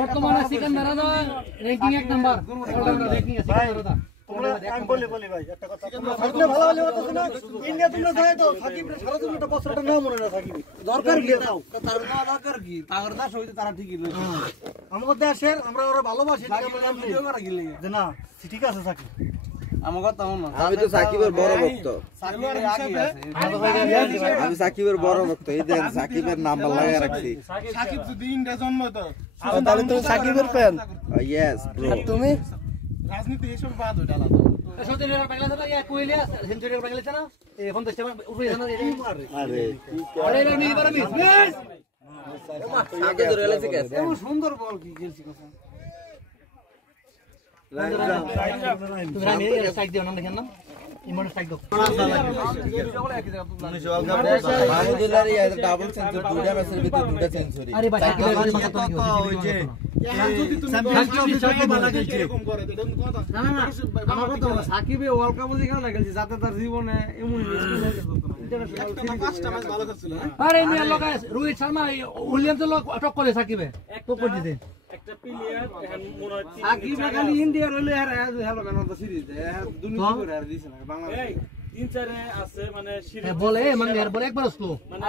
বর্তমানে Sikandar ranking 1 number ranking Sikandar আমি বলি ভাই একটা কথা আপনি ভালো ভালো কথা না ইন্ডিয়া তোমরা যায় তো সাকিব রে সারা জীবন একটা বছরটা নাম মনে না সাকিব দরকার কি দাও তার দরকার কি তার দাস হইতে তারা ঠিকই লইছে আমাদের দেশের আমরা ওরা ভালোবাসি আমরা ভিডিও করা গিলে যে না ঠিক আছে সাকিব আমার কথা হন আমি তো সাকিবের বড় ভক্ত আমি সাকিবের বড় ভক্ত এই দেন সাকিবের নাম্বার লাগায় রাখছি সাকিব যদি ইন্ডিয়া জন্ম তো তাহলে তুমি সাকিবের ফ্যান ইয়েস ব্রো তুমি রাজনীতি এসব বাদ হইতা আলাদা সতের বাংলাদেশ না ইয়া কোইলিয়া সেঞ্চুরি বাংলাদেশ না এখন তো উপরে জানা আরে আরে নি বারে মিস আগে ধরে এলাছে কেস এত সুন্দর বল কি খেলছি কথা তুমি রানি সাইড দিও না দেখেন না ইমোন সাইড দাও মাহমুদুল্লাহর এই ডাবল সেঞ্চুরি দুইটা ম্যাচের ভিতরে দুইটা সেঞ্চুরি আরে ভাই সাইড দাও মাথা তো ওই যে যদি তুমি চ্যাম্পিয়নশিপ ভালো খেলছে এরকম করে এটা কথা না না আমার কথা না সাকিবে ওয়ার্ল্ড কাপ যে খেলা খেলছে যাতে তার জীবনে এমন ইন্টারন্যাশনাল 5টা ম্যাচ ভালো খেলছিল আরে ইন্ডিয়ার লোক রোহিত শর্মা উইলিয়ামস লোক টক করে সাকিবে টক করে দিতে একটা প্লেয়ার এখন মনে হয় সাকিব খালি ইন্ডিয়ার হলে আর হ্যালো ম্যান অফ দ্য সিরিজ দুনিয়া করে আর দিছে না বাংলাদেশ 3-4 আছে মানে সিরিজ বলে মানে একবার স্লো মানে